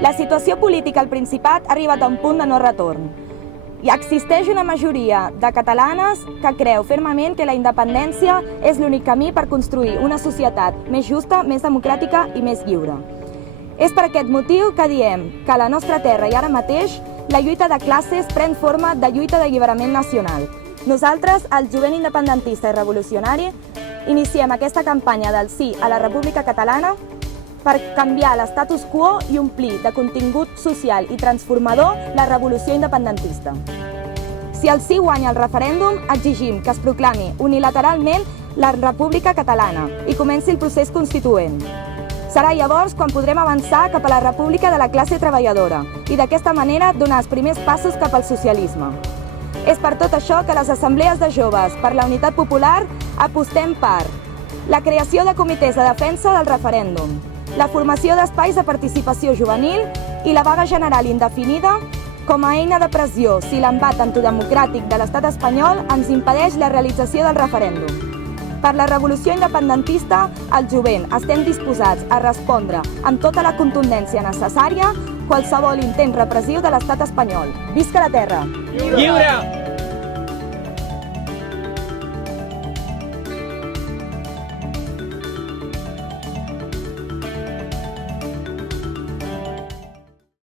La situació política al Principat ha arribat a un punt de no retorn. I existeix una majoria de catalanes que creu fermament que la independència és l'únic camí per construir una societat més justa, més democràtica i més lliure. És per aquest motiu que diem que a la nostra terra i ara mateix la lluita de classes pren forma de lluita d'alliberament nacional. Nosaltres, el jovent independentista i revolucionari, iniciem aquesta campanya del sí a la República Catalana per canviar l'estatus quo i omplir de contingut social i transformador la revolució independentista. Si el sí guanya el referèndum, exigim que es proclami unilateralment la República Catalana i comenci el procés constituent. Serà llavors quan podrem avançar cap a la República de la classe treballadora i d'aquesta manera donar els primers passos cap al socialisme. És per tot això que les assemblees de joves per la unitat popular apostem per la creació de comitès de defensa del referèndum, la formació d'espais de participació juvenil i la vaga general indefinida com a eina de pressió si l'embat antidemocràtic de l'estat espanyol ens impedeix la realització del referèndum. Per la revolució independentista, el jovent estem disposats a respondre amb tota la contundència necessària qualsevol intent repressiu de l'estat espanyol. Visca la terra! Lliure!